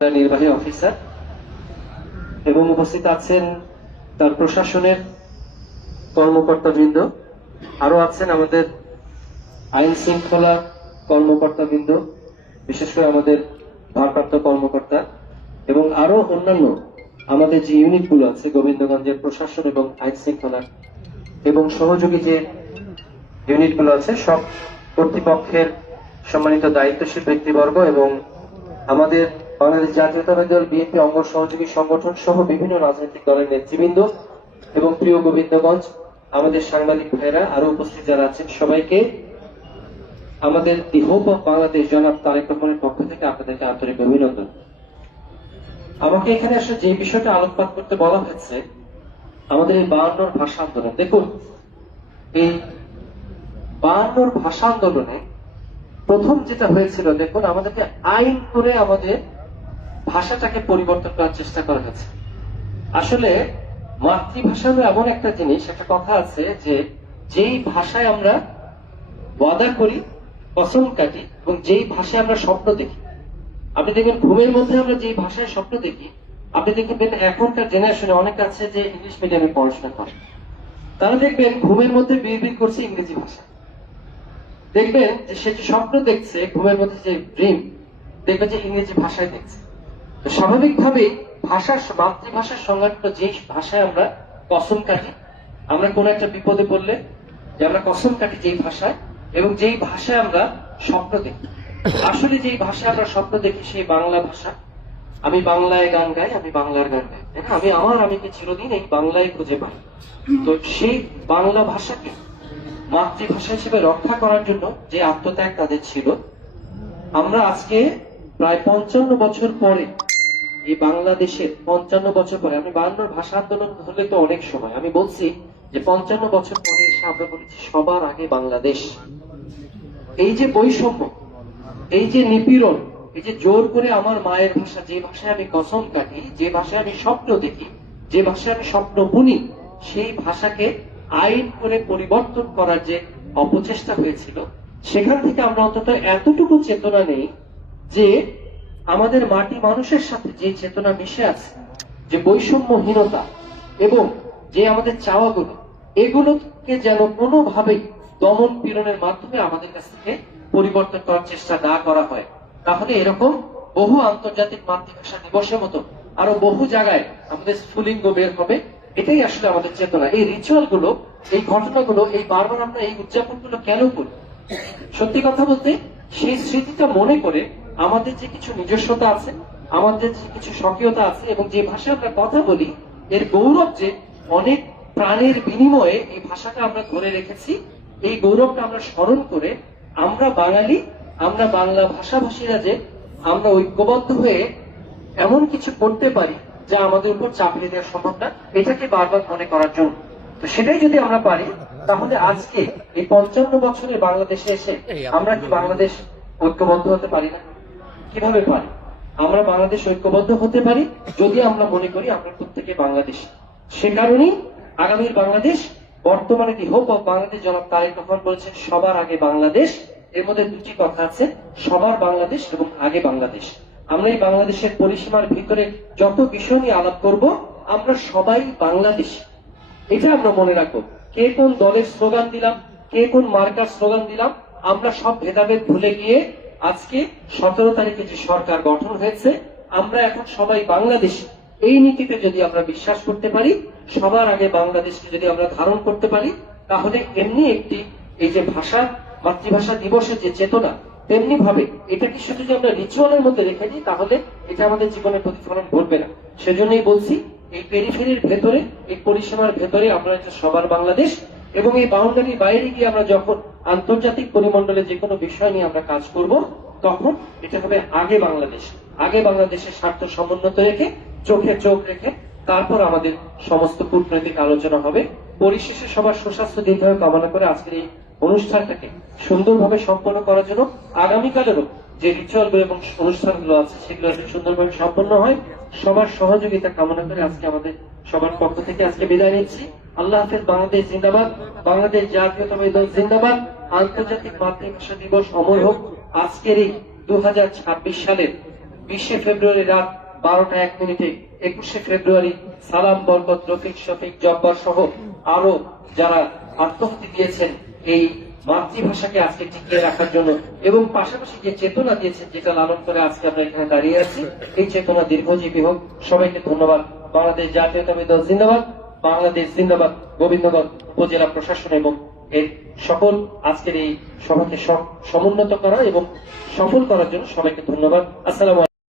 নির্বাহী অফিসার এবং উপস্থিত আছেন তার প্রশাসনের কর্মকর্তাবৃন্দ, আরো আছেন আমাদের আইন শৃঙ্খলা কর্মকর্তাবৃন্দ, বিশেষ করে আমাদের ভারপ্রাপ্ত কর্মকর্তা এবং আরো অন্যান্য আমাদের যে ইউনিটগুলো আছে গোবিন্দগঞ্জের প্রশাসন এবং আইন শৃঙ্খলা এবং সহযোগী যে ইউনিটগুলো আছে সব কর্তৃপক্ষের সম্মানিত দায়িত্বশীল ব্যক্তিবর্গ এবং আমাদের বাংলাদেশ জাতীয়তাবাদী দল বিএনপি অঙ্গ সহযোগী সংগঠন সহ বিভিন্ন রাজনৈতিক দলের নেতৃবৃন্দ এবং প্রিয় গোবিন্দগঞ্জ আমাদের সাংবাদিক ভাইরা আরো উপস্থিত যারা আছেন সবাইকে আমাদের দি হোপ অফ বাংলাদেশ জনাব তারেক রহমানের পক্ষ থেকে আপনাদেরকে আন্তরিক অভিনন্দন। আমাকে এখানে আসলে যে বিষয়টা আলোকপাত করতে বলা হয়েছে আমাদের এই 52 ভাষা আন্দোলন। দেখুন, এই 52 ভাষা আন্দোলনে প্রথম যেটা হয়েছিল, দেখুন আমাদেরকে আইন করে আমাদের ভাষাটাকে পরিবর্তন করার চেষ্টা করা হয়েছে। আসলে মাতৃভাষা হলো এমন একটা জিনিস, একটা কথা আছে যে যেই ভাষায় আমরা ওয়াদা করি, কসম কাটি এবং যেই ভাষায় আমরা স্বপ্ন দেখি, আপনি দেখবেন ঘুমের মধ্যে আমরা যেই ভাষায় স্বপ্ন দেখি, আপনি দেখবেন এখনকার জেনারেশনে অনেক আছে যে ইংলিশ মিডিয়ামে পড়াশোনা করে, তারা দেখবেন ঘুমের মধ্যে বিড়বিড় করছে ইংরেজি ভাষা। দেখবেন যে সে যে স্বপ্ন দেখছে ঘুমের মধ্যে যে ড্রিম, দেখবেন যে ইংরেজি ভাষায় দেখছে। তো স্বাভাবিকভাবে মাতৃভাষার সংজ্ঞাটা যে ভাষায় আমরা কসম কাটি, আমরা কোন একটা বিপদে পড়লে যে আমরা কসম কাটি যেই ভাষায় এবং যেই ভাষায় আমরা স্বপ্ন দেখি, আসলে যেই ভাষায় আমরা স্বপ্ন দেখি সেই বাংলা ভাষা। আমি বাংলায় গান গাই, আমি বাংলার গান গাই, আমি চিরদিন এই বাংলায় খুঁজে পাই। তো সেই বাংলা ভাষাকে মাতৃভাষা হিসেবে রক্ষা করার জন্য যে আত্মত্যাগ তাদের ছিল, আমরা আজকে প্রায় 55 বছর পরে এই বাংলাদেশের 55 বছর পরে, আমি 52 ভাষা আন্দোলন হলে তো অনেক সময়, আমি বলছি যে 55 বছর পরে এসে আমরা বলেছি সবার আগে বাংলাদেশ। এই যে বৈষম্য, এই যে নিপীড়ন, এই যে জোর করে আমার মায়ের ভাষা, যে ভাষায় আমি কসম কাটি, যে ভাষায় আমি স্বপ্ন দেখি, যে ভাষায় আমি স্বপ্ন বুনি, সেই ভাষাকে আইন করে পরিবর্তন করার যে অপচেষ্টা হয়েছিল, সেখান থেকে আমরা অন্তত এতটুকু চেতনা নেই যে আমাদের মাটি মানুষের সাথে যে চেতনা মিশে আছে, যে বৈষম্যহীনতা এবং যে আমাদের চাওয়াগুলো, এগুলোকে যেন কোনোভাবেই দমন পীড়নের মাধ্যমে আমাদের কাছ থেকে পরিবর্তন করার চেষ্টা না করা হয়। তাহলে এরকম বহু আন্তর্জাতিক মাতৃভাষা দিবসের মতো আরো বহু জায়গায় আমাদের স্ফুলিঙ্গ বের হবে। এটাই আসলে আমাদের চেতনা। এই রিচুয়াল গুলো, এই ঘটনাগুলো, এই বারবার আমরা এই উদযাপন গুলো কেন করি? সত্যি কথা বলতে সেই স্মৃতিটা মনে করে আমাদের যে কিছু নিজস্বতা আছে, আমাদের যে কিছু স্বকীয়তা আছে এবং যে ভাষায় আমরা কথা বলি, এর গৌরব যে অনেক প্রাণের বিনিময়ে এই ভাষাটা আমরা ধরে রেখেছি, এই গৌরবটা আমরা স্মরণ করে আমরা বাঙালি, আমরা বাংলা ভাষাভাষীরা যে আমরা ঐক্যবদ্ধ হয়ে এমন কিছু করতে পারি যা আমাদের উপর চাপিয়ে দেওয়া সম্ভব না, এটাকে বারবার মনে করার জন্য। তো সেটাই যদি আমরা পারি, তাহলে আজকে এই 55 বছরে বাংলাদেশে এসে আমরা কি বাংলাদেশ ঐক্যবদ্ধ হতে পারি না? কিভাবে পারি? আমরা বাংলাদেশ ঐক্যবদ্ধ হতে পারি যদি আমরা মনে করি আমরা প্রত্যেকে বাংলাদেশ। সে কারণেই আগামীর বাংলাদেশ, বর্তমানে দি হোপ অফ বাংলাদেশ জনাব তারেক রহমান বলেছেন সবার আগে বাংলাদেশ। এর মধ্যে দুটি কথা আছে, সবার বাংলাদেশ এবং আগে বাংলাদেশ। আমরা এই বাংলাদেশের পরিসীমার ভিতরে যত বিষয় নিয়ে আলাপ করব, আমরা সবাই বাংলাদেশ, এটা আমরা মনে রাখবো। কে কোন দলের স্লোগান দিলাম, কে কোন মার্কার স্লোগান দিলাম, আমরা সব ভেদাভেদ ভুলে গিয়ে আজকে 17 তারিখে যে সরকার গঠন হয়েছে, আমরা এখন সবাই বাংলাদেশ, এই নীতিতে যদি আমরা বিশ্বাস করতে পারি, সবার আগে বাংলাদেশকে যদি আমরা ধারণ করতে পারি, তাহলে এমনি একটি এই যে ভাষা, মাতৃভাষা দিবসের যে চেতনা, তেমনি ভাবে এটাকে শুধু যদি আমরা রিচুয়ালের মধ্যে রেখে দিই, তাহলে এটা আমাদের জীবনে প্রতিফলন ঘটবে না। সেজন্যই বলছি এই পেরিফেরির ভেতরে, এই পরিসীমার ভেতরে আমরা এটা সবার বাংলাদেশ, এবং এই বাউন্ডারির বাইরে গিয়ে আমরা যখন আন্তর্জাতিক পরিমণ্ডলে যে কোনো বিষয় নিয়ে আমরা কাজ করব, তখন এটা হবে আগে বাংলাদেশ। আগে বাংলাদেশের স্বার্থ সমুন্নত রেখে, চোখে চোখ রেখে, তারপর আমাদের সমস্ত কূটনৈতিক আলোচনা হবে। পরিশেষে সবার সুস্বাস্থ্য দীর্ঘায়ু কামনা করে আজকের এই অনুষ্ঠানটাকে সুন্দরভাবে সম্পন্ন করার জন্য আগামীকালেরও যে রিচুয়ালগুলো এবং অনুষ্ঠানগুলো আছে সেগুলো সুন্দরভাবে সম্পন্ন হয়, সবার সহযোগিতা কামনা করে আজকে আমাদের সবার পক্ষ থেকে আজকে বিদায় নিচ্ছি। আল্লাহ হাফেজ। বাংলাদেশ জিন্দাবাদ, বাংলাদেশ জাতীয়তাবাদী দল জিন্দাবাদ, আন্তর্জাতিক মাতৃভাষা দিবস অমর হোক। আজকের এই 2026 সালের 20শে ফেব্রুয়ারি রাত 12টা 1 মিনিটে, 21শে ফেব্রুয়ারি সালাম, বরকত, রফিক, শফিক, জব্বার সহ আরো যারা আত্মহতি দিয়েছেন এই মাতৃভাষাকে আজকে টিকিয়ে রাখার জন্য, এবং পাশাপাশি যে চেতনা দিয়েছেন যেটা লালন করে আজকে আমরা এখানে দাঁড়িয়ে আছি, এই চেতনা দীর্ঘজীবী হোক। সবাইকে ধন্যবাদ। বাংলাদেশ জাতীয়তাবাদী দল জিন্দাবাদ, বাংলাদেশ জিন্দাবাদ। গোবিন্দগঞ্জ উপজেলা প্রশাসন এবং এর সকল আজকের এই সভাকে সমুন্নত করা এবং সফল করার জন্য সবাইকে ধন্যবাদ। আসসালামু আলাইকুম।